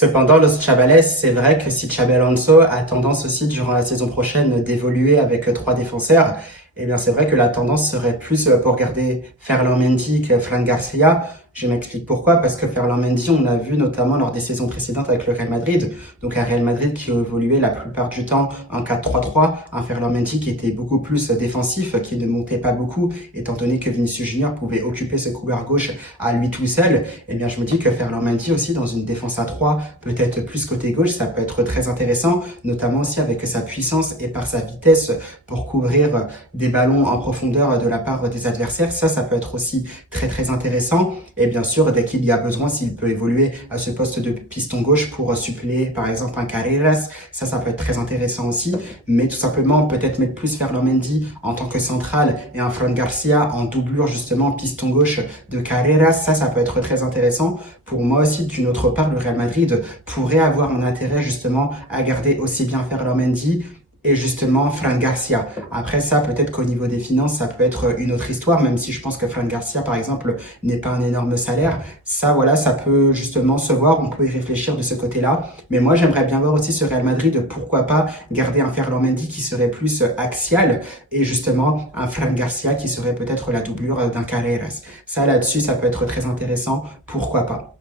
Cependant, Los Chavales, c'est vrai que si Xabi Alonso a tendance aussi durant la saison prochaine d'évoluer avec trois défenseurs, eh bien c'est vrai que la tendance serait plus pour garder Ferland Mendy que Fran Garcia. Je m'explique pourquoi, parce que Ferland Mendy, on a vu notamment lors des saisons précédentes avec le Real Madrid, donc un Real Madrid qui évoluait la plupart du temps en 4-3-3, un Ferland Mendy qui était beaucoup plus défensif, qui ne montait pas beaucoup, étant donné que Vinicius Junior pouvait occuper ce couloir gauche à lui tout seul. Eh bien je me dis que Ferland Mendy aussi dans une défense à 3, peut-être plus côté gauche, ça peut être très intéressant, notamment aussi avec sa puissance et par sa vitesse pour couvrir des ballons en profondeur de la part des adversaires. Ça peut être aussi très intéressant. Et bien sûr, dès qu'il y a besoin, s'il peut évoluer à ce poste de piston gauche pour suppléer par exemple un Carreras, ça peut être très intéressant aussi. Mais tout simplement, peut-être mettre plus Ferland Mendy en tant que central et un Fran Garcia en doublure justement piston gauche de Carreras, ça peut être très intéressant. Pour moi aussi, d'une autre part, le Real Madrid pourrait avoir un intérêt justement à garder aussi bien Ferland Mendy et justement Fran Garcia. Après ça, peut-être qu'au niveau des finances, ça peut être une autre histoire, même si je pense que Fran Garcia, par exemple, n'est pas un énorme salaire. Ça, voilà, ça peut justement se voir, on peut y réfléchir de ce côté-là. Mais moi, j'aimerais bien voir aussi ce Real Madrid, pourquoi pas garder un Ferland Mendy qui serait plus axial et justement un Fran Garcia qui serait peut-être la doublure d'un Carreras. Ça, là-dessus, ça peut être très intéressant, pourquoi pas.